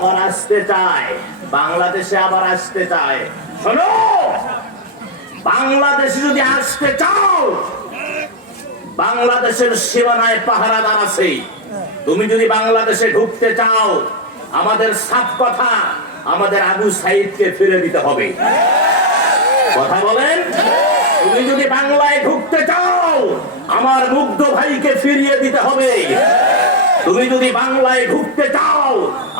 আবার আসতে চায়। বাংলাদেশে আবার আসতে চায়। শোনো! বাংলাদেশে যদি আসতে চাও, বাংলাদেশের সীমানায় পাহারাদার আছে। তুমি যদি বাংলাদেশে ঢুকতে চাও, আমাদের সাত কথা আমাদের আবু সাইদকে ফিরে দিতে হবে। কথা বলেন? তুমি যদি বাংলায় ঢুকতে চাও, আমার মুগ্ধ ভাইকে ফিরিয়ে দিতে হবে। তুমি যদি বাংলায় ঢুকতে চাও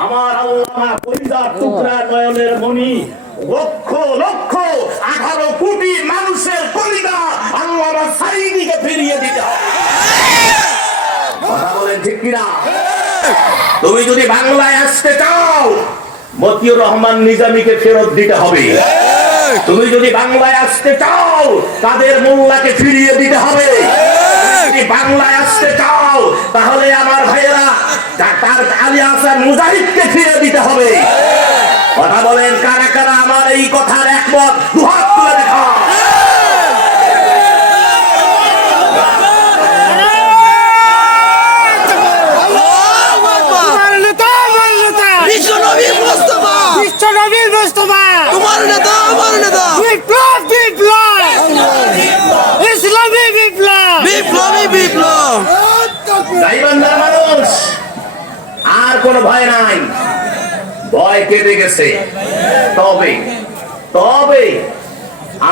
আমার আল্লামা পরিবার টুকরা নয়নের মণি, লক্ষ লক্ষ আঠারো কোটি মানুষের কলিদা আল্লামা সাইদিকে ফিরিয়ে দিতে কথা ঠিক কিনা? তুমি যদি বাংলায় আসতে চাও, মতিউর রহমান নিজামীকে ফেরত দিতে হবে। তুমি যদি বাংলায় আসতে চাও, তাদের মোল্লাকে ফিরিয়ে দিতে হবে। বাংলায় আসতে চাও, তাহলে আমার তার আলী হাসান মুজাহিদকে ফিরে দিতে হবে। কথা বলেন কারা কারা আমার এই কথার একমত? দুহাত তুলে দেখা তোমার নেতা আমার নেতা। বিশ্ব নবী মোস্তফা। বিশ্ব নবীর মোস্তফা। তোমার নেতা আমার নেতা। বিপ্লব বিপ্লব। ইসলামী বিপ্লব। বিপ্লবী বিপ্লব। মানুষ। আর কোনো ভয় নাই। ভয় কেটে গেছে। তবে তবে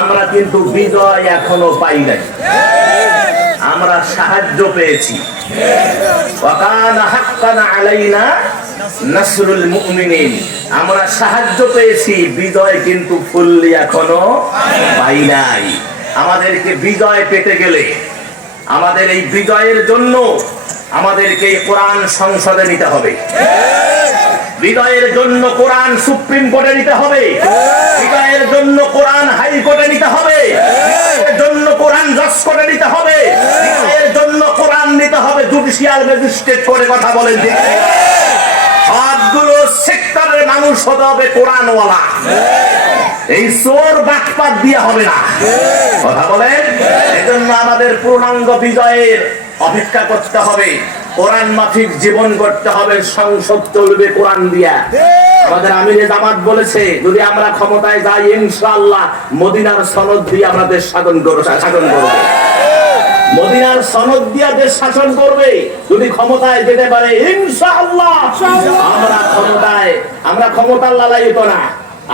আমরা কিন্তু বিজয় এখনও পাই নাই। আমরা সাহায্য পেয়েছি। আমরা সাহায্য পেয়েছি, বিজয় কিন্তু ফুললি এখনও পাই নাই। আমাদেরকে বিজয় পেতে গেলে, আমাদের এই বিজয়ের জন্য আমাদেরকে কোরআন সংসদে নিতে হবে। বিজয়ের জন্য কোরআন সুপ্রিম কোর্টে নিতে হবে। বিজয়ের জন্য কোরআন হাইকোর্টে নিতে হবে। জন্য কোরআন জজ কোর্টে নিতে হবে। জন্য কোরআন নিতে হবে। জুডিশিয়াল ম্যাজিস্ট্রেট করে কথা বলেন সবগুলো সেক্টরের মানুষ হতে হবে কোরআনওয়ালা। এই চোর বাটপাত দিয়ে হবে না। কথা বলেন? এজন্য আমাদের পূর্ণাঙ্গ বিজয়ের অপেক্ষা করতে হবে। কোরআন মাফিক জীবন করতে হবে, সংসদ চলবে কোরআন দিয়া। আমাদের আমিরে জামাত বলেছে, যদি আমরা ক্ষমতায় যাই, ইনশাআল্লাহ মদিনার সনদ দিয়ে আমরা দেশ শাসন করব, শাসন করব। মদিনার সনদ দিয়া দেশ শাসন করবে, যদি ক্ষমতায় যেতে পারে, ইনশাআল্লাহ আমরা ক্ষমতায়, আমরা ক্ষমতার লালায়িত না,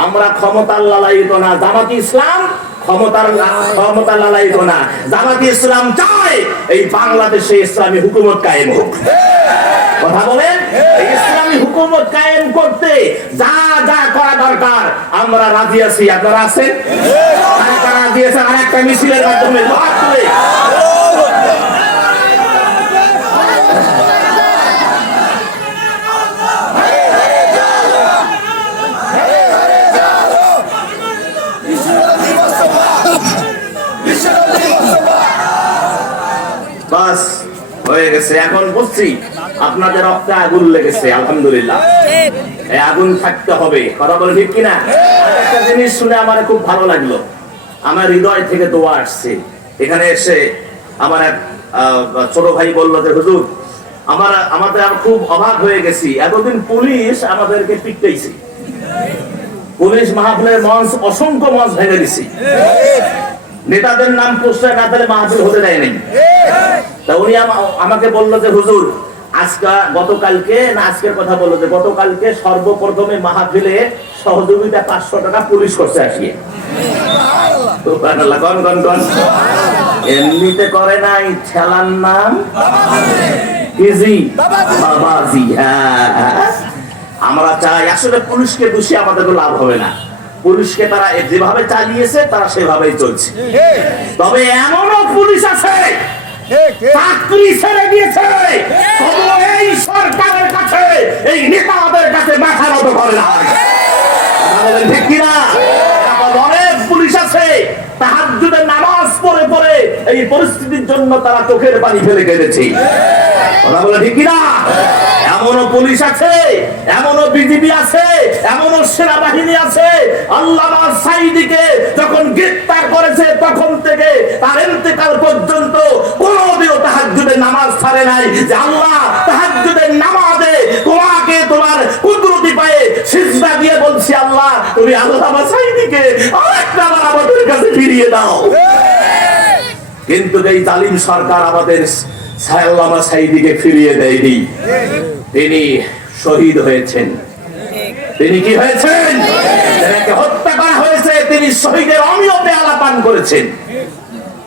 আমরা ক্ষমতার লালায়িত না। জামাতি ইসলাম ক্ষমতার ক্ষমতা লালায়িত না। জামাতি ইসলাম চায় এই বাংলাদেশে ইসলামী হুকুমত কায়েম হোক। কথা বলেন? ইসলামী হুকুমত কায়েম করতে যা যা করা দরকার, আমরা রাজি আছি। আপনারা আছেন? রাজি আছেন আর মিছিলের মাধ্যমে হাত তুলে বাস হয়ে গেছে এখন বুঝছি আপনাদের রক্তে আগুন লেগেছে, আলহামদুলিল্লাহ। এই আগুন থাকতে হবে। কথা বলে ঠিক কিনা? একটা জিনিস শুনে আমার খুব ভালো লাগল। আমার হৃদয় থেকে দোয়া আসছে। এখানে এসে আমার এক ছোট ভাই বলল যে, হুজুর, আমার, আমাদের আমি খুব অবাক হয়ে গেছি। এতদিন পুলিশ আমাদেরকে পিটাইছে পুলিশ মাহফিলের মঞ্চ, অসংখ্য মঞ্চ ভেঙে দিছি নেতাদের নাম প্রশ্রয় না দিলে মাহফিল হতে দেয় নাই। তা উনি আমা- আমাকে বলল যে, হুজুর, আজকা গতকালকে না আজকের কথা বলল যে, গতকালকে সর্বপ্রথমে মাহফিলে সহযোগিতা পাঁচশো টাকা পুলিশ করছে আসিয়ে এমনিতে করে নাই ঠেলার নাম হ্যাঁ। আমরা চাই আসলে পুলিশকে দোষী, আমাদের লাভ হবে না। পুলিশকে তারা যেভাবে চালিয়েছে তারা সেভাবেই চলছে। তবে এমনও পুলিশ আছে চাকরি ছেড়ে দিয়েছে এই। সরকারের কাছে এই নেতাদের কাছে মাথা নত করে না। ঠিক কিনা? অনেক পুলিশ আছে নামাজ পড়ে পড়ে এই পরিস্থিতির জন্য তারা চোখের পানি ফেলে কেঁদেছে। কথা বলে ঠিক কিনা? এমনও পুলিশ আছে, এমনও বিজিবি আছে, এমনও সেনাবাহিনী আছে। আল্লামা সাইদিকে যখন গ্রেফতার করেছে, তখন থেকে তার ইন্তেকাল পর্যন্ত কোনদিনও তাহাজ্জুদের নামাজ ছাড়ে নাই। যে আল্লাহ তাহাজ্জুদের নামাজে তোমাকে তোমার কুদরত পায়ে সিজদা দিয়ে বলছি, আল্লাহ, তুমি আল্লামা সাইদিকে আরেকটা আবার আমাদের কাছে ফিরিয়ে দাও। কিন্তু এই তালিম সরকার আমাদের সাইদিকে ফিরিয়ে দেয়নি। তিনি শহীদ হয়েছেন। তিনি কি হয়েছেন? হত্যা করা হয়েছে, তিনি শহীদের অমিয়তে আলাপান করেছেন।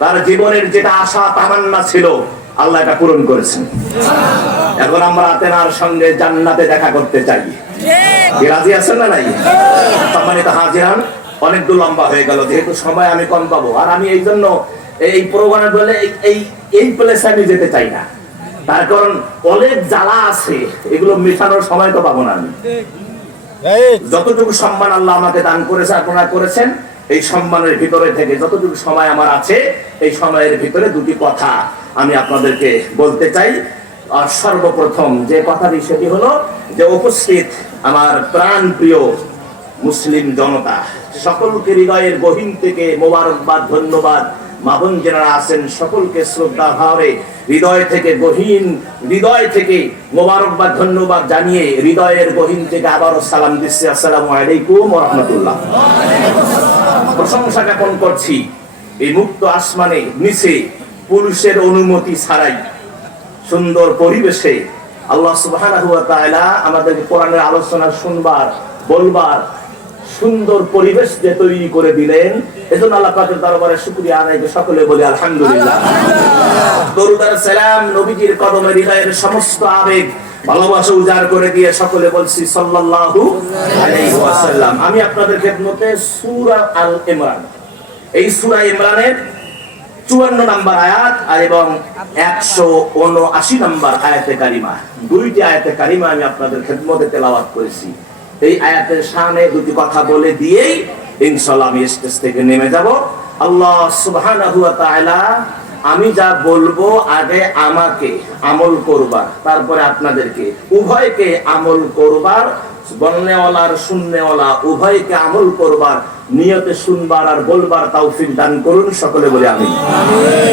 তার জীবনের যেটা আশা, তামান্না ছিল, আল্লাহ এটা পূরণ করেছেন। এখন আমরা তেনার সঙ্গে জান্নাতে দেখা করতে চাই। রাজি আছেন না নাই? সম্মানিত হাজিরান, অনেক দূর লম্বা হয়ে গেল, যেহেতু সময় আমি কম পাবো। আর আমি এই জন্য এই প্রোগ্রামে বলে এই এই প্লেসে আমি যেতে চাই না। তার কারণ অনেক জ্বালা আছে এগুলো মেশানোর সময় তো পাবো না আমি। যতটুকু সম্মান আল্লাহ আমাকে দান করেছে আপনারা করেছেন এই সম্মানের ভিতরে থেকে যতটুকু সময় আমার আছে এই সময়ের ভিতরে দুটি কথা আমি আপনাদেরকে বলতে চাই। আর সর্বপ্রথম যে কথাটি সেটি হলো যে উপস্থিত আমার প্রাণ প্রিয় মুসলিম জনতা সকলকে হৃদয়ের গহীন থেকে মোবারকবাদ ধন্যবাদ মাবন যারা আছেন, সকলকে শ্রদ্ধা ভাবে হৃদয় থেকে গহীন, হৃদয় থেকে মোবারকবাদ ধন্যবাদ জানিয়ে হৃদয়ের গহীন থেকে আবারও সালাম দিচ্ছি। আসসালামু আলাইকুম রহমতুল্লাহ। প্রশংসা জ্ঞাপন করছি, এই মুক্ত আসমানে, নিচে পুরুষের অনুমতি ছাড়াই সুন্দর পরিবেশে আল্লাহ সুবহানাহু আমাদের কোরআনের আলোচনা শুনবার, বলবার সুন্দর পরিবেশ যে তৈরি করে দিলেন। এজন্য আল্লাহ পাকের দরবারে শুকরিয়া আদায় করে সকলে বলি আলহামদুলিল্লাহ। দরুদ আর সালাম নবীজির কদমে হৃদয়ের সমস্ত আবেগ ভালোবাসা উজাড় করে দিয়ে সকলে বলছি সাল্লাল্লাহু আলাইহি ওয়াসাল্লাম। আমি আপনাদের খেদমতে সূরা আল ইমরান এই সূরা ইমরানের চুয়ান্ন নাম্বার আয়াত আর এবং একশো উনআশি নাম্বার আয়াতে কারিমা। দুইটি আয়াতে কারিমা আমি আপনাদের খেদমতে তেলাওয়াত করেছি। এই আয়াতের সামনে দুটি কথা বলে দিয়েই ইনশাল্লাহ আমি স্টেজ থেকে নেমে যাব। আল্লাহ সুবহানাহু ওয়া তাআলা আমি যা বলব আগে আমাকে আমল করবার তারপরে আপনাদেরকে উভয়কে আমল করবার বলনেওয়ালার শূন্যওয়ালা উভয়কে আমল করবার নিয়তে শুনবার আর বলবার তৌফিক দান করুন সকলে বলে আমিন।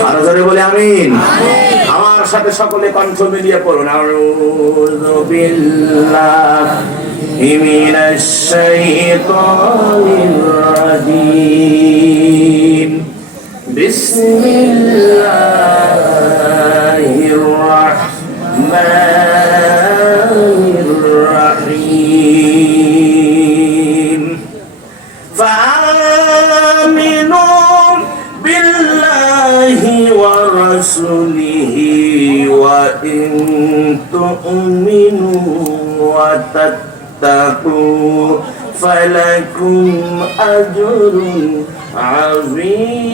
আরও জোরে বলে আমিন। আমার সাথে সকলে কণ্ঠ মিলিয়ে পড়ুন। আউযু من الشيطان الرجيم. بسم الله الرحمن الرحيم. فآمنوا بالله ورسوله وإن تؤمنوا وتتقوا فلكم أجر عظيم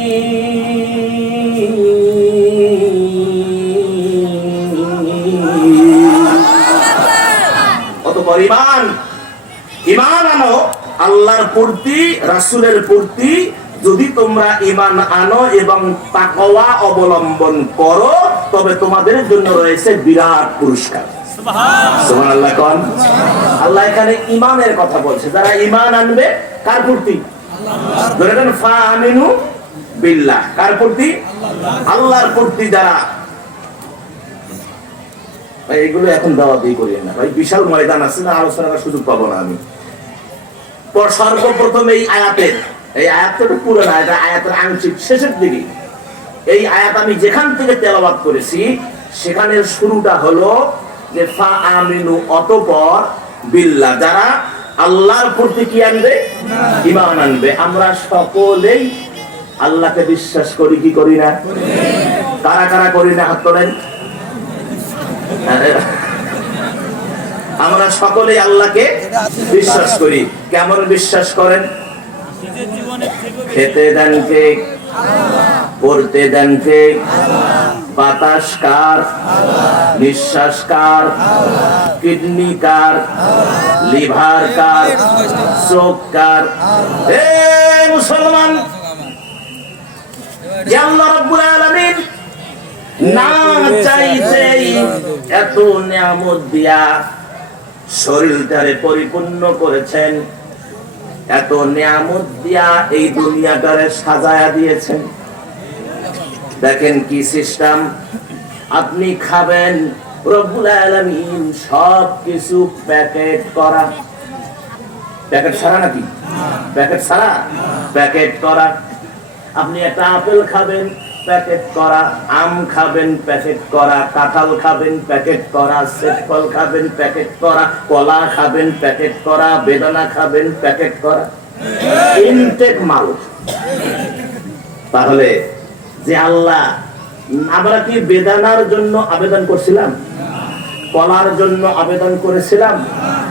অতঃপর ইমান ইমান আনো আল্লাহর প্রতি রাসূলের প্রতি যদি তোমরা ইমান আনো এবং তাকওয়া অবলম্বন করো তবে তোমাদের জন্য রয়েছে বিরাট পুরস্কার সুবহানাল্লাহ। কোন। আল্লাহ এখানে ইমানের কথা বলছে। যারা ইমান আনবে কার প্রতি ধরে নেন ফা আমিনু বিল্লাহ। কার প্রতি আল্লাহর। প্রতি যারা। ভাই এগুলো এখন দাওয়া দিয়ে করি না। ভাই বিশাল ময়দান আছে না আলোচনা করার সুযোগ পাবো না আমি। পর সর্বপ্রথম এই আয়াতের এই আয়াতটা তো পুরো না এটা আয়াতের আংশিক শেষের দিকে। এই আয়াত আমি যেখান থেকে তেলাবাদ করেছি সেখানের শুরুটা হলো যে ফা আমিনু অতপর বিল্লাহ যারা আল্লাহর প্রতি কি আনবে? ইমান। আনবে। আমরা সকলেই আল্লাহকে বিশ্বাস করি কি করি না? কারা কারা করি না? হাত তোলেন। আমরা সকলেই আল্লাহকে বিশ্বাস করি। কেমন বিশ্বাস করেন? খেতে দেন কে পড়তে দেন কে বাতাস কার নিঃশ্বাস কার কিডনি কার লিভার কার চোখ কার মুসলমান এত দিয়া পরিপূর্ণ করেছেন, এত নিয়ামত দিয়া এই দুনিয়াটারে সাজায়া দিয়েছেন। দেখেন কি সিস্টেম আপনি খাবেন, রব্বুল আলামিন সব কিছু প্যাকেট করা। প্যাকেট ছাড়া নাকি? প্যাকেট ছাড়া? প্যাকেট করা। আপনি একটা আপেল খাবেন প্যাকেট করা। আম খাবেন প্যাকেট করা। কাঁঠাল খাবেন প্যাকেট করা। সেট ফল খাবেন প্যাকেট করা। কলা খাবেন প্যাকেট করা। বেদানা খাবেন প্যাকেট করা। ইনটেক মাল। তাহলে যে আল্লাহ আমরা কি বেদানার জন্য আবেদন করছিলাম কলার জন্য আবেদন করেছিলাম।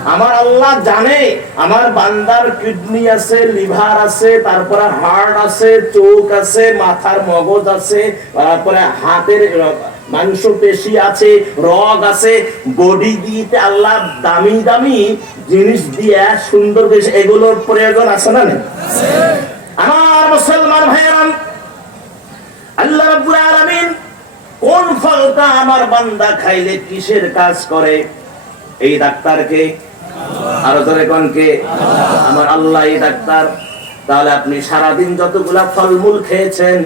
আমার আল্লাহ জানে আমার বান্দার কিডনি আছে লিভার আছে তারপরে হার্ট আছে চোখ আছে মাথার মগজ আছে তারপরে হাতের মাংস পেশি আছে রগ আছে। বডি দিতে আল্লাহ দামি দামি জিনিস দিয়ে সুন্দর দেশ এগুলোর প্রয়োজন আছে না? আমার মুসলমান ভাইয়েরাম আল্লাহ রাব্বুল আলামিন কোন ফলটা আমার বান্দা খাইলে কিসের কাজ করে? এই ডাক্তারকে? আরও ধরে কনকে আমার আল্লাহ এই ডাক্তার। তাহলে আপনি সারাদিন যতগুলা ফলমূল খেয়েছেন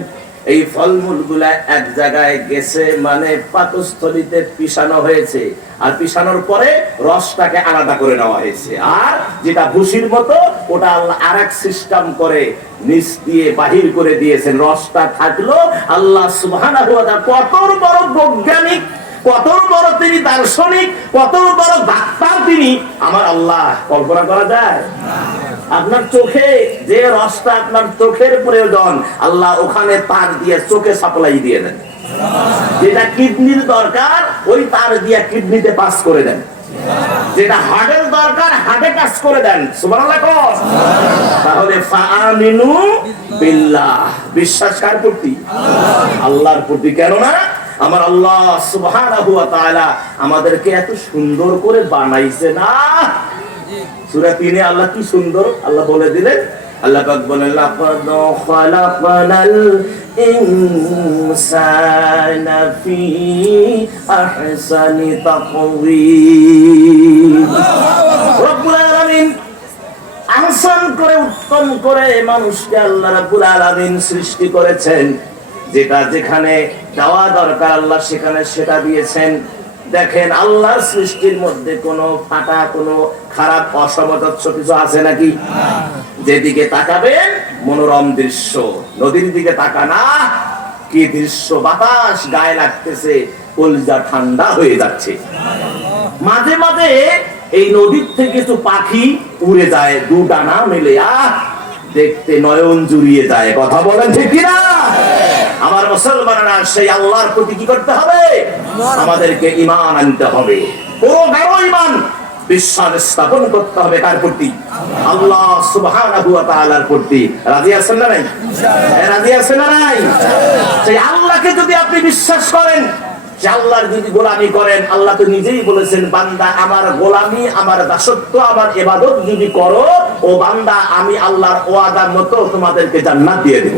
এই ফলমূলগুলা এক জায়গায় গেছে মানে পাকস্থলিতে পিষানো হয়েছে। আর পিষানোর পরে রসটাকে আলাদা করে নেওয়া হয়েছে। আর যেটা ভুসির মতো, ওটা আর এক সিস্টেম করে নিচ দিয়ে বাহির করে দিয়েছেন। রসটা থাকল আল্লাহ সুবহানাহু কত বড় বৈজ্ঞানিক কত বড় তিনি দার্শনিক কত বড় ডাক্তার তিনি, আমার আল্লাহ কল্পনা করা যায়। আপনার চোখে যে রসটা আপনার চোখের প্রয়োজন, আল্লাহ ওখানে তার দিয়ে চোখে সাপ্লাই দিয়ে দেন। যেটা কিডনির দরকার, ওই তার দিয়ে কিডনিতে পাস করে দেন। যেটা হার্টের দরকার, হার্টে কাজ করে দেন। তাহলে আল্লাহর প্রতি। কেন না আমার আল্লাহ সুবহানাহু ওয়া তাআলা আমাদেরকে এত সুন্দর করে বানাইছে না? সূরা 3 এ আল্লাহ কি সুন্দর? আল্লাহ বলে দিলেন, আল্লাহ পাক বলেন, লাকাদ খালাকনাল ইনসানা ফি আহসানি রব্বুল আলামিন আহসান করে উত্তম করে মানুষকে আল্লাহ রাব্বুল আলামিন সৃষ্টি করেছেন। যেটা যেখানে দেওয়া দরকার, আল্লাহ সেখানে সেটা দিয়েছেন। দেখেন, আল্লাহর সৃষ্টির মধ্যে কোনো ফাটা, কোনো খারাপ অসমতচ্ছ কিছু আছে নাকি? যেদিকে তাকাবেন, মনোরম দৃশ্য। নদীর দিকে তাকানা, কি দৃশ্য? বাতাস, গায়ে লাগতেছে কলজা ঠান্ডা হয়ে যাচ্ছে। মাঝে মাঝে এই নদীর থেকে কিছু পাখি উড়ে যায় দু ডানা মেলে, আহ, দেখতে নয়ন জুড়িয়ে যায়। কথা বলেন ঠিক কিনা? আমার মুসলমানরা সেই আল্লাহর প্রতি কি করতে হবে? আমাদেরকে ইমান আনতে হবে। পুরো গাঢ় ইমান বিশ্বাস স্থাপন করতে হবে কার প্রতি? আল্লাহ সুবহানাহু ওয়া তাআলার প্রতি। রাজি আছেন না নাই? হ্যাঁ, রাজি আছেন না নাই? সেই আল্লাহকে যদি আপনি বিশ্বাস করেন যে আল্লাহর যদি গোলামি করেন আল্লাহ তো নিজেই বলেছেন বান্দা আমার গোলামি আমার দাসত্ব আমার এবাদত যদি করো ও বান্দা আমি আল্লাহর ওয়াদার মতো তোমাদেরকে জান্নাত দিয়ে দেব।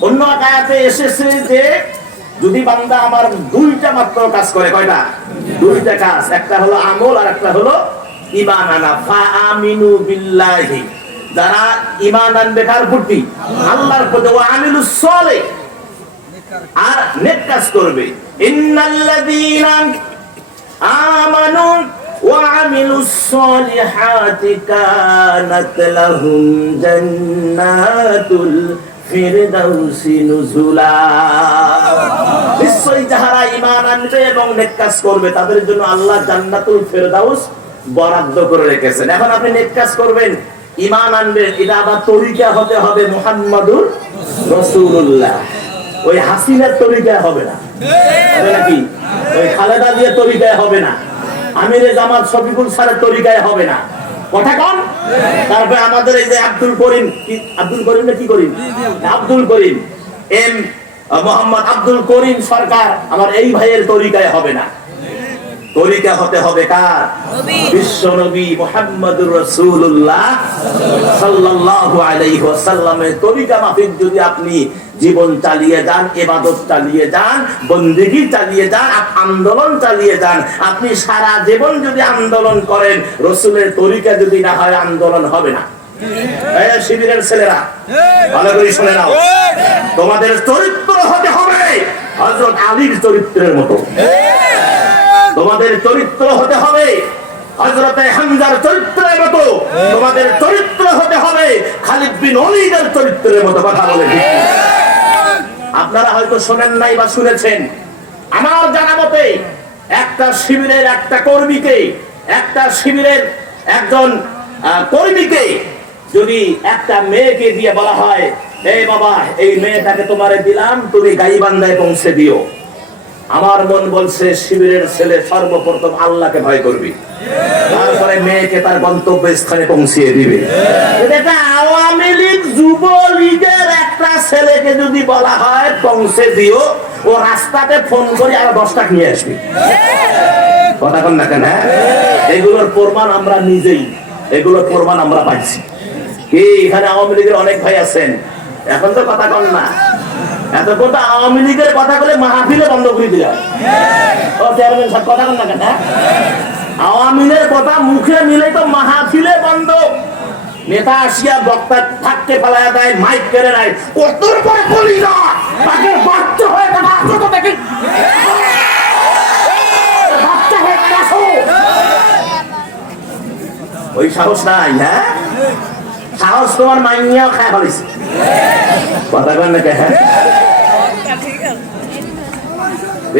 অন্য আয়াতে এসেছে যে, যদি বান্দা আমার দুইটা মাত্র কাজ করে, কয়টা? দুইটা কাজ। একটা হলো আমল, আর একটা হলো ইমান আনা। ফা আমিনু বিল্লাহি। যারা ইমান আনবে, কার প্রতি আল্লাহর প্রতি ও আমিলু সলে আর নেক কাজ করবে। ইন্নাল্লাযীনা আমানু নিশ্চয়ই আনবে এবং নেক কাজ করবে, তাদের জন্য আল্লাহ জান্নাতুল বরাদ্দ করে রেখেছেন। এখন আপনি নেক কাজ করবেন আনবেন, এটা আবার হতে হবে ওই হবে নাকি? ওই খালেদা দিয়ে হবে না। আমিরে জামাত শফিকুল স্যারের তরিকায় হবে না। কথা কন। তারপরে আমাদের এই যে আব্দুল করিম আব্দুল করিম না কি করিম? আব্দুল করিম। এম মোহাম্মদ আব্দুল করিম সরকার আমার এই ভাইয়ের তরিকায় হবে না। তরিকা হতে হবে কার? বিশ্ব নবী মুহাম্মদুর রাসূলুল্লাহ সাল্লাল্লাহু আলাইহি ওয়াসাল্লামের তরিকা মাফিক যদি আপনি জীবন চালিয়ে যান, ইবাদত চালিয়ে যান, বন্দেগী চালিয়ে যান আন্দোলন চালিয়ে যান। আপনি সারা জীবন যদি আন্দোলন করেন, রসুলের তরিকা যদি না হয়, আন্দোলন হবে না। শিবিরের ছেলেরা, ভালো করে শুনে নাও। তোমাদের চরিত্র হতে হবে। হযরত আলীর চরিত্রের মতো। তোমাদের চরিত্র হতে হবে হজরতে হামজার চরিত্রের মতো। তোমাদের চরিত্র হতে হবে, খালিদ বিন অলিদের চরিত্রের মতো কথা বলে? আপনারা হয়তো শোনেন নাই বা শুনেছেন। আমার জানা মতে, একটা শিবিরের একটা কর্মীকে, একটা শিবিরের একজন কর্মীকে যদি একটা মেয়েকে দিয়ে বলা হয় এই বাবা, এই মেয়েটাকে তোমারে দিলাম, তুমি গাইবান্ধায় পৌঁছে দিও। আমার মন বলছে, শিবিরের ছেলে সর্বপ্রথম আল্লাহকে ভয় করবি। তারপরে মেয়েকে তার গন্তব্য স্থানে পৌঁছিয়ে দিবে। এটা আওয়ামী লীগ যুবলীগের একটা ছেলেকে যদি বলা হয়, পৌঁছে দিও, ও রাস্তাতে ফোন করে আর দশটা নিয়ে আসবি। কথা কন না কেন হ্যাঁ? এগুলোর প্রমাণ আমরা নিজেই, এগুলোর প্রমাণ আমরা পাইছি। এখানে আওয়ামী লীগের অনেক ভাই আছেন। এখন তো কথা কন না। এতক্ষণ তো আওয়ামী লীগের কথা বলে মাহফিলে বন্ধ করে দিলাম ও চেয়ারম্যান সাহেব কথা না কেন? আওয়ামী লীগের কথা মুখে নিলে তো মাহফিলে বন্ধ। নেতা আসিয়া বক্তা থাকতে ফেলায় দেয় মাইক কেড়ে নেয়। কতর পরে বলি না? তাকে বাচ্চা হয়ে কথা আসো তো দেখি। বাচ্চা হয়ে আসো। ওই সাহস নাই হ্যাঁ? সাহস তোমার মাইয়াও খায় ফেলিস কথা কন হ্যাঁ?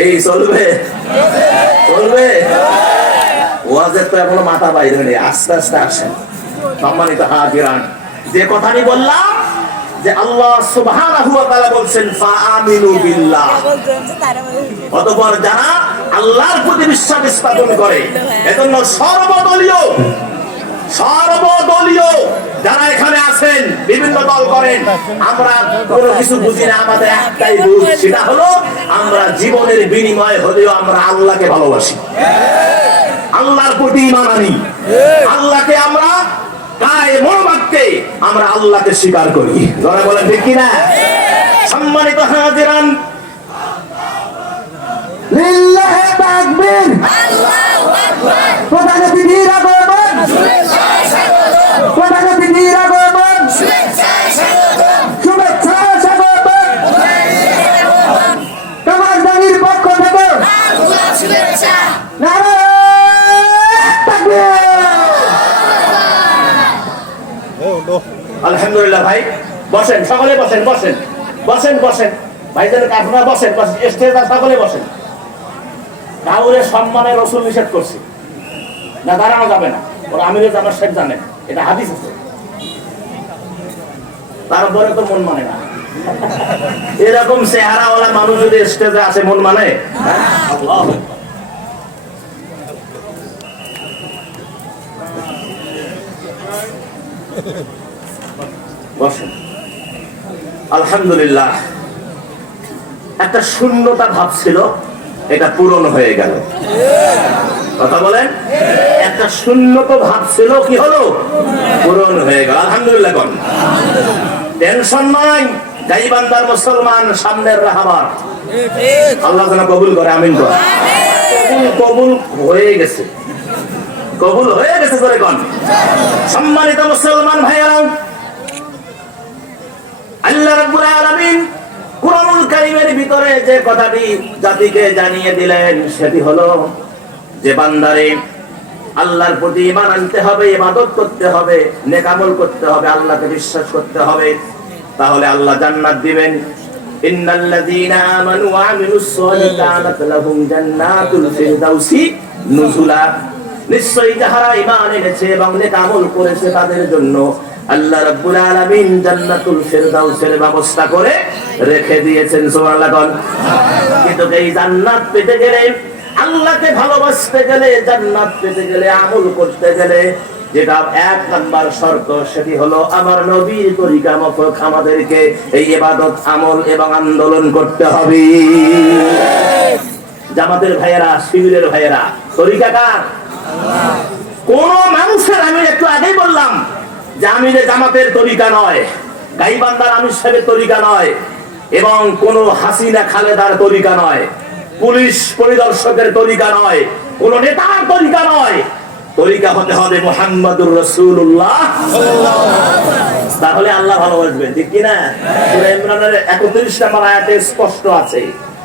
এই, চলবে। চলবে। ওয়াজের তো এখনও মাথা বাইরে নেই, আস্তে আস্তে আসেন। সম্মানিত হাজিরান, যে কথাটি বললাম, যে আল্লাহ সুবহানাহু ওয়া তাআলা বলছেন, ফাআমিনু বিল্লাহ। অতঃপর যারা আল্লাহর প্রতি বিশ্বাস স্থাপন করে, এজন্য সর্বদলীয় সর্বদলীয় যারা এখানে আছেন বিভিন্ন দল করেন আমরা কোনো কিছু বুঝি না আমাদের একটাই বুঝ সেটা হলো আমরা জীবনের বিনিময় হলেও আমরা আল্লাহকে ভালোবাসি। আল্লাহর প্রতি ইমান আনি। আল্লাহকে আমরা গায়ে মনোবাক্যে আমরা আল্লাহকে স্বীকার করি। যারা বলেন ঠিক কিনা? সম্মানিত হাজিরান লিল্লাহে তাকবীর। প্রধান অতিথির আগমন। বসেন, সকলে বসেন বসেন বসেন বসেন। ভাইজান আপনারা বসেন বসেন, স্টেজে সকলে বসেন। কাউরে সম্মানে রসুল নিষেধ করছে। না, দাঁড়ানো যাবে না। ওরা আমিরে জানার শেখ জানেন এটা হাদিস আছে। তারপরে তো মন মানে না। এরকম চেহারাওয়ালা মানুষ যদি স্টেজে আসে, মন মানে? বসেন। আলহামদুলিল্লাহ। একটা শূন্যতা ভাব ছিল, এটা পূরণ হয়ে গেল। কথা বলেন? একটা শূন্যতা ভাব ছিল, কি হলো? পূরণ হয়ে গেল। আলহামদুলিল্লাহ কোন টেনশন নাই গাইবান্দার মুসলমান, সামনের রাহাবার। আল্লাহ যেন কবুল করে, আমিন কর। কবুল কবুল হয়ে গেছে। কবুল হয়ে গেছে করে কন। সম্মানিত মুসলমান ভাইয়েরা সেটি হলো যে আল্লাহর প্রতি ঈমান আনতে হবে, ইবাদত করতে হবে নেক আমল করতে হবে, আল্লাহকে বিশ্বাস করতে হবে। তাহলে আল্লাহ জান্নাত দিবেন। নিশ্চয়ই যাহারা ঈমান এনেছে এবং নেক আমল করেছে তাদের জন্য আল্লাহ রাব্বুল আলামিন জান্নাতুল ফিরদাউসের ব্যবস্থা করে রেখে দিয়েছেন, সুবহানাল্লাহ কিন্তু এই জান্নাত পেতে গেলে, আল্লাহকে ভালোবাসতে গেলে, জান্নাত পেতে গেলে, আমল করতে গেলে, যেটা এক নাম্বার শর্ত, সেটি হলো আমার নবীর তরিকা মাফক আমাদেরকে এই ইবাদত, আমল এবং আন্দোলন করতে হবে। জামাতের ভাইয়েরা শিবিরের ভাইয়েরা, তরিকা কার? কোন মানুষের, আমি একটু আগেই বললাম আমিরে জামাতের তরিকা নয় গাইবান্দার আমির সাহেবের তরিকা নয়, এবং কোন হাসিনা খালেদার তরিকা নয়, পুলিশ পরিদর্শকের তরিকা নয়, কোন নেতার তরিকা নয়। তরিকা হতে হবে মোহাম্মদুর রসুল্লাহ তাহলে আল্লাহ ভালোবাসবে ঠিক কিনা? ইমরানের 31 নম্বর আয়াতে স্পষ্ট আছে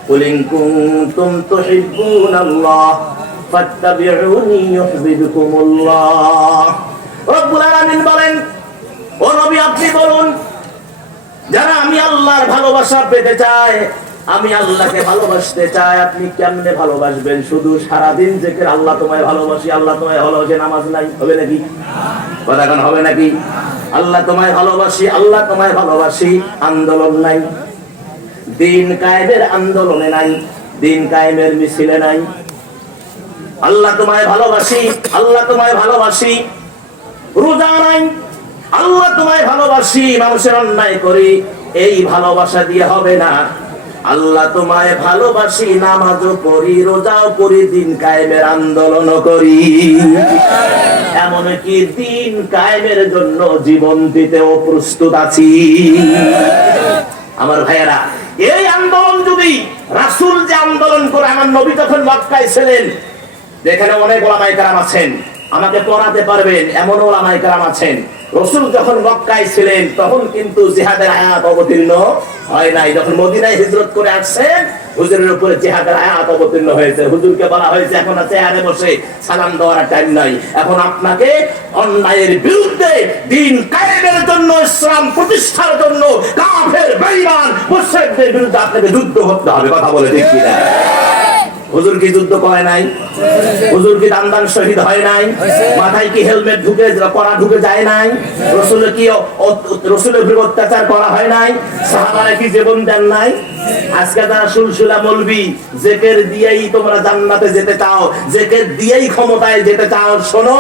কুলিন কুনতুম তুহিব্বুনাল্লাহ ফাত্তাবিউনি রব্বুল আলামিন ভালোবাসা পেতে চায়, আমি আল্লাহকে ভালোবাসতে চাই, আপনি কেমনে ভালোবাসবেন? শুধু সারাদিন জেকের আল্লাহ তোমায় ভালোবাসি, আল্লাহ তোমায় ভালোবাসি, নামাজ নাই, হবে নাকি? কথা হবে নাকি? আল্লাহ তোমায় ভালোবাসি, আল্লাহ তোমায় ভালোবাসি, আন্দোলন নাই। দিন কায়েমের আন্দোলনে নাই, দিন কায়েমের মিছিলে নাই। আল্লাহ তোমায় ভালোবাসি, আল্লাহ তোমায় ভালোবাসি, রোজা নাই। আল্লাহ তোমায় ভালোবাসি, মানুষের অন্যায় করি এই ভালোবাসা দিয়ে হবে না। আল্লাহ তোমায় ভালোবাসি, নামাজও করি রোজাও করি দিন কায়েমের আন্দোলন করি। এমনকি দিন কায়েমের জন্য জীবন দিতেও প্রস্তুত আছি। আমার ভাইয়েরা, এই আন্দোলন যদি রাসূল যে আন্দোলন করে আমার নবী যখন মক্কায় ছিলেন, যেখানে অনেক ওলামাই কারাম আছেন, আমাকে পড়াতে পারবেন, এমন ওলামাই কারাম আছেন। রসুল যখন মক্কায় ছিলেন, তখন কিন্তু জিহাদের আয়াত অবতীর্ণ হয় নাই। যখন মদিনায় হিজরত করে আসছেন, হুজুরের উপরে জেহাদের আয়াত অবতীর্ণ হয়েছে। হুজুরকে বলা হয়েছে, এখন আরে বসে সালাম দেওয়ার টাইম নাই। এখন আপনাকে অন্যায়ের বিরুদ্ধে দিন কায়েমের জন্য, ইসলাম প্রতিষ্ঠার জন্য, কাফের, বেঈমান, মুশরিকদের বিরুদ্ধে আপনাকে যুদ্ধ করতে হবে। কথা বলে ঠিক কিনা? হুজুর কি যুদ্ধ করে নাই। হুজুর কি দান দান শহীদ হয় নাই। মাথায় কি হেলমেট ঢুকে করা ঢুকে যায় নাই? রসুলের কি রসুলের অত্যাচার করা হয় নাই? সাহাবারা কি জীবন দেন নাই? আজকে যারা সুলসুলা মলবি, জেকের দিয়েই তোমরা জান্নাতে যেতে চাও, জেকের দিয়েই ক্ষমতায় যেতে চাও, শোনো।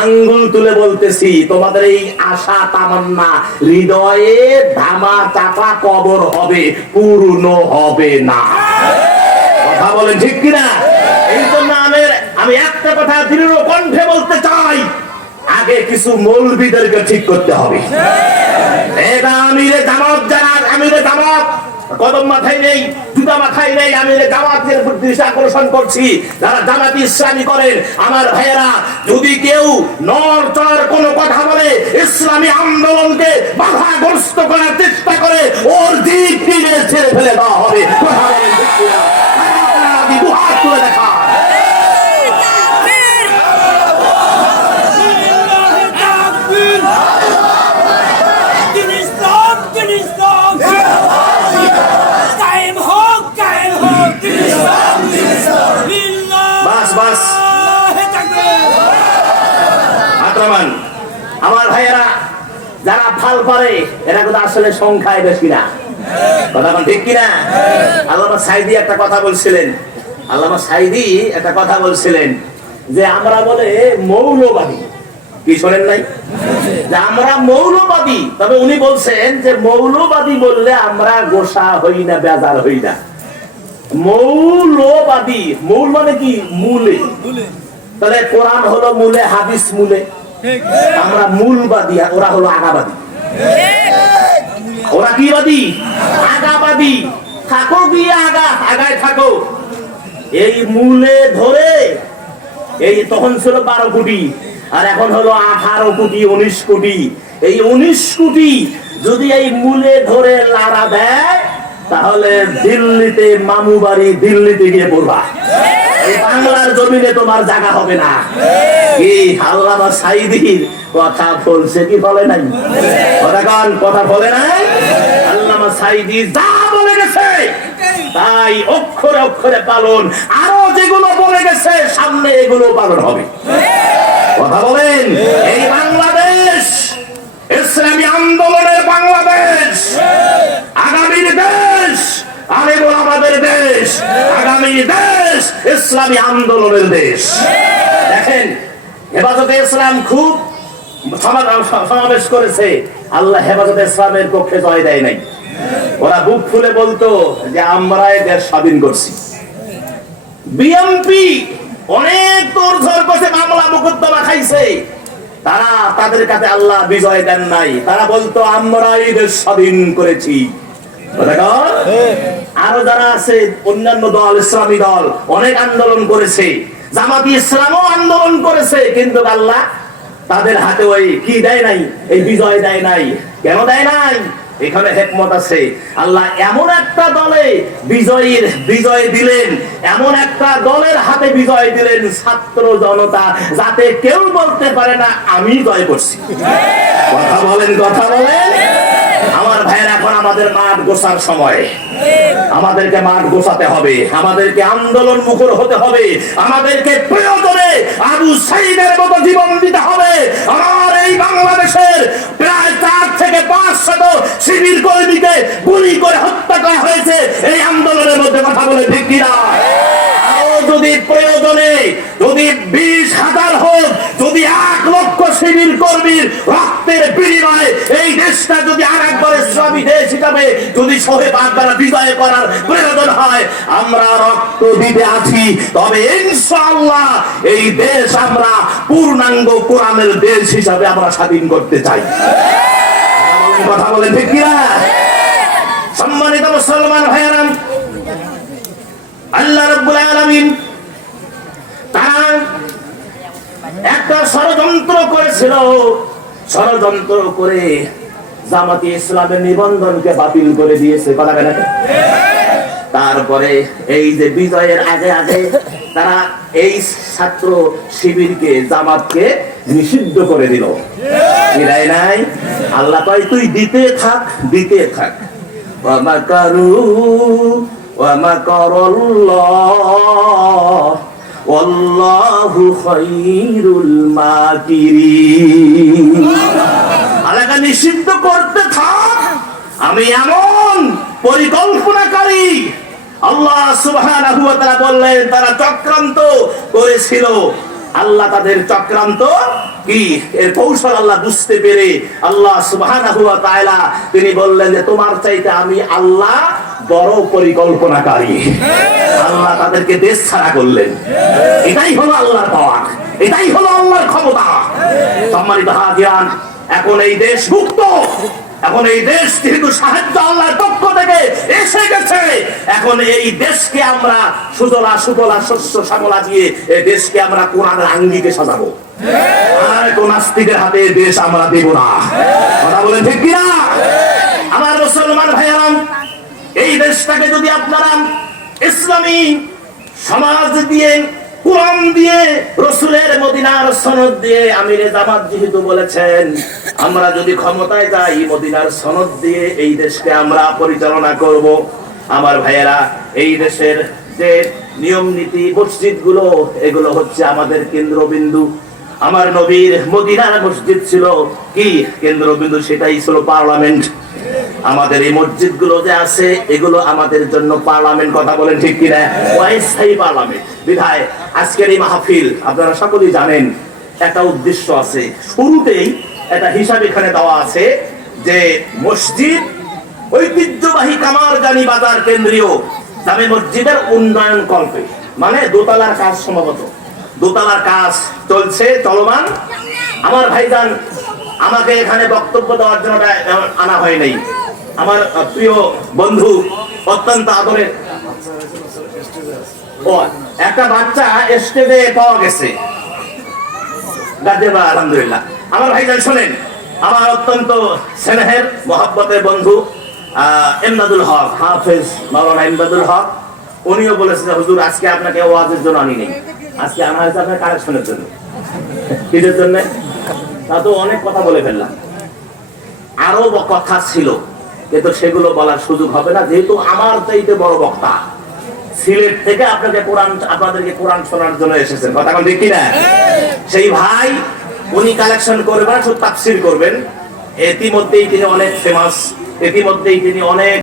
আঙ্গুল তুলে বলতেছি, তোমাদের এই আশা তামান্না, হৃদয়ে ধামা চাপা কবর হবে, পূর্ণ হবে না। কথা বলেন ঠিক কিনা? এই জন্য আমি আমি একটা কথা দৃঢ় কণ্ঠে বলতে চাই। আগে কিছু মৌলবিদেরকে ঠিক করতে হবে। এটা আমিরে যারা, আমিরে কদম মাথায় নেই মাথায় নেই আমি জামাতের দৃষ্টি আকর্ষণ করছি। যারা ইসলামী করেন, আমার ভাইয়েরা, যদি কেউ নরচর কোন কথা বলে, ইসলামী আন্দোলনকে বাধাগ্রস্ত করার চেষ্টা করে, ওর দিক ছেড়ে ফেলে দেওয়া হবে। কথা বলেন ঠিক কিনা? আপনারা দু হাত তুলে আমার ভাইয়েরা, যারা ফাল পারে এরা কিন্তু আসলে সংখ্যায় বেশি না। কথা ঠিক কিনা? আল্লামা সাইদি একটা কথা বলছিলেন। আল্লামা সাইদি একটা কথা বলছিলেন যে আমরা বলে মৌলবাদী। কি শোনেন নাই? যে আমরা মৌলবাদী। তবে উনি বলছেন যে মৌলবাদী বললে আমরা গোসা হই না, বেজার হই না। মৌলবাদী। মৌল মানে কি? মূলে। তাহলে কোরআন হলো মূলে, হাদিস মূলে। আমরা মূলবাদী, ওরা হলো আগাবাদী। ওরা কি বাদী? আগাবাদী। থাকো গিয়ে আগা, আগায় থাকো। এই মূলে ধরে এই তখন ছিল বারো কোটি আর এখন হলো আঠারো কোটি উনিশ কোটি। এই উনিশ কোটি যদি এই মূলে ধরে লাড়া দেয় তাহলে দিল্লিতে মামু বাড়ি দিল্লিতে গিয়ে পড়বা। এই বাংলার জমিনে তোমার জায়গা হবে না। কি আল্লামা সাইদির কথা বলছে কি বলে নাই? কথা কন কথা বলে নাই? আল্লামা সাইদি যা বলে গেছে তাই অক্ষরে অক্ষরে পালন। আরও যেগুলো বলে গেছে, সামনে এগুলো পালন হবে। কথা বলেন? এই বাংলাদেশ, ইসলামী আন্দোলনের বাংলাদেশ। আগামীর দেশ আমি বল আমাদের দেশ। আগামী দেশ, ইসলামী আন্দোলনের দেশ। দেখেন হেফাজতে ইসলাম খুব সমাবেশ- করেছে। আল্লাহ হেফাজতে ইসলামের পক্ষে জয় দেয় নাই। ওরা বুক ফুলে বলতো যে আমরা স্বাধীন করছি। বিএমপি অনেক মামলা খাইছে। তারা তাদের কাছে আল্লাহ বিজয় দেন নাই। তারা বলতো, আমরাই দেশ স্বাধীন করেছি। আরও যারা আছে, অন্যান্য দল, ইসলামী দল, অনেক আন্দোলন করেছে। জামাতি ইসলামও আন্দোলন করেছে, কিন্তু আল্লাহ তাদের হাতে ওই কি দেয় নাই? এই বিজয় দেয় নাই। কেন দেয় নাই? এখানে হেকমত আছে। আল্লাহ এমন একটা দলে বিজয়ীর বিজয় দিলেন, এমন একটা দলের হাতে বিজয় দিলেন ছাত্র জনতা, যাতে কেউ বলতে পারে না, আমি জয় করছি। কথা বলেন কথা বলেন। আমার ভাইয়ের এখন আমাদের মাঠ গোসার সময়। আমাদেরকে মাঠ গোছাতে হবে, আমাদেরকে আন্দোলন মুখর হতে হবে, আমাদেরকে প্রয়োজনে আবু সাইদের মতো জীবন দিতে হবে। আমার এই বাংলাদেশের প্রায় চার থেকে পাঁচ শত শিবির কর্মীকে গুলি করে হত্যা করা হয়েছে, এই আন্দোলনের মধ্যে কথা বলে ঠিক কিনা? যদি প্রয়োজনে, যদি বিশ হাজার হোক যদি এক লক্ষ শিবির কর্মীর রক্তের বিনিময়ে এই দেশটা যদি আর একবার ইসলামী দেশ হিসাবে যদি শহীদ দ্বারা বিজয় করার প্রয়োজন হয়, আমরা রক্ত দিতে আছি। তবে ইনশাআল্লাহ এই দেশ আমরা পূর্ণাঙ্গ কোরআনের দেশ হিসাবে আমরা স্বাধীন করতে চাই। কথা বলেন ঠিক কিনা? সম্মানিত মুসলমান ভাইয়ারাম, আল্লাহ রব্বুল আলামিন তারা একটা ষড়যন্ত্র করেছিল। ষড়যন্ত্র করে জামাতি ইসলামের নিবন্ধনকে বাতিল করে দিয়েছে, কথা কেন তারপরে এই যে বিজয়ের আগে আগে তারা এই ছাত্র শিবিরকে, জামাতকে নিষিদ্ধ করে দিল। নাই। আল্লাহ তাই তুই দিতে থাক দিতে থাক। মার কারু আমার ওয়ামাকারুল্লাহ আল্লাহু খায়রুল মাকিরিন। আলাদা নিষিদ্ধ করতে থাক। আমি এমন পরিকল্পনাকারী, আল্লাহ সুবহানাহু ওয়া তাআলা বললেন, তারা চক্রান্ত করেছিল। আল্লাহ তাদের চক্রান্ত কি? এর কৌশল আল্লাহ বুঝতে পেরে আল্লাহ তাআলা তিনি বললেন যে, তোমার চাইতে আমি আল্লাহ বড় পরিকল্পনাকারী। আল্লাহ তাদেরকে দেশ ছাড়া করলেন। এটাই হলো আল্লাহর পাওয়ার। এটাই হলো আল্লাহর ক্ষমতা। সম্মানিত হাজিরান, এখন এই দেশ মুক্ত এখন এই দেশ যেহেতু সাহায্য আল্লাহর পক্ষ থেকে এসে গেছে। এখন এই দেশকে আমরা সুজলা সুফলা শস্য শ্যামলা দিয়ে এই দেশকে আমরা কোরআনের আঙ্গিকে সাজাবো। আর কোন নাস্তিকের হাতে দেশ আমরা দেব না। কথা বলে ঠিক কিনা? আমার মুসলমান ভাইয়ারাম, এই দেশটাকে যদি আপনারা ইসলামী সমাজ দিয়ে আমিরে যদি ক্ষমতায় যাই, মদিনার সনদ দিয়ে এই দেশকে আমরা পরিচালনা করব। আমার ভাইয়েরা, এই দেশের যে নিয়ম নীতি মসজিদগুলো এগুলো হচ্ছে আমাদের কেন্দ্রবিন্দু। আমার নবীর মদিনার মসজিদ ছিল কি? কেন্দ্রবিন্দু সেটাই ছিল পার্লামেন্ট। আমাদের এই মসজিদগুলো যে আছে, এগুলো আমাদের জন্য পার্লামেন্ট কথা বলেন ঠিক কিনা? অস্থায়ী পার্লামেন্ট। বিধায় আজকের এই মাহফিল, আপনারা সকলেই জানেন, একটা উদ্দেশ্য আছে। শুরুতেই একটা হিসাব এখানে দেওয়া আছে যে মসজিদ ঐতিহ্যবাহী কামারজানি বাজার কেন্দ্রীয় জামে মসজিদের উন্নয়ন কল্পে। মানে দোতলার কাজ সম্ভবত। দোতলার কাজ চলছে, চলমান। আমার ভাইজান আমাকে এখানে বক্তব্য দেওয়ার জন্য আনা হয় নাই। আমার প্রিয় বন্ধু অত্যন্ত আদরের একটা বাচ্চা স্টেজে পাওয়া গেছে। আলহামদুলিল্লাহ। আমার ভাইজান, শোনেন, আমার অত্যন্ত স্নেহের, মহাব্বতের বন্ধু এমদাদুল হক, হাফেজ মাওলানা এমদাদুল হক। উনিও বলেছেন হুজুর, আজকে আপনাকে ওয়াজের জন্য আনি নেই। আজকে আনা হয়েছে আপনার কারেকশনের জন্য। কিসের জন্য? তা তো অনেক কথা বলে ফেললাম। আরও কথা ছিল, কিন্তু সেগুলো বলার সুযোগ হবে না, যেহেতু আমার চাইতে বড় বক্তা। সিলেট থেকে আপনাকে কোরআন, আপনাদেরকে কোরআন শোনার জন্য এসেছেন। কথা বল ঠিক কিনা? সেই ভাই, উনি কালেকশন করবেন শুধু তাফসির করবেন। ইতিমধ্যেই তিনি অনেক ফেমাস ইতিমধ্যেই তিনি অনেক